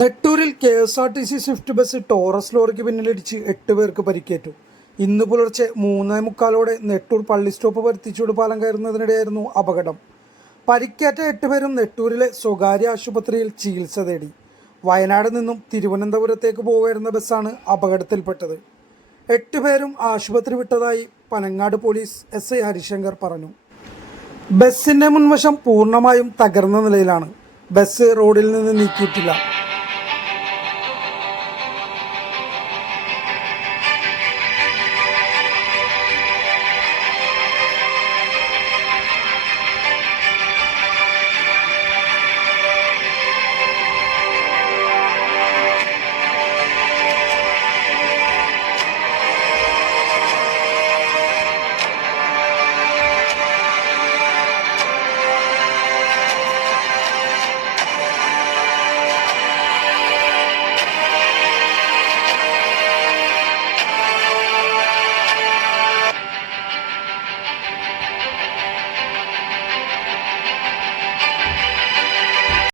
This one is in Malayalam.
നെട്ടൂരിൽ K S R T C Swift bus Taurus ലോറിക്ക് പിന്നിലിടിച്ച് എട്ട് പേർക്ക് പരിക്കേറ്റു. ഇന്ന് പുലർച്ചെ മൂന്നേ മുക്കാലോടെ നെട്ടൂർ പള്ളി സ്റ്റോപ്പ് വരുത്തിച്ചൂട് പാലം കയറുന്നതിനിടെയായിരുന്നു അപകടം. പരിക്കേറ്റ എട്ട് പേരും നെട്ടൂരിലെ സ്വകാര്യ ആശുപത്രിയിൽ ചികിത്സ തേടി. വയനാട് നിന്നും തിരുവനന്തപുരത്തേക്ക് പോകായിരുന്ന ബസ്സാണ് അപകടത്തിൽപ്പെട്ടത്. എട്ട് പേരും ആശുപത്രി വിട്ടതായി Panangad police S I Harishankar പറഞ്ഞു. ബസ്സിന്റെ മുൻവശം പൂർണമായും തകർന്ന നിലയിലാണ്. ബസ് റോഡിൽ നിന്ന് നീക്കിയിട്ടില്ല.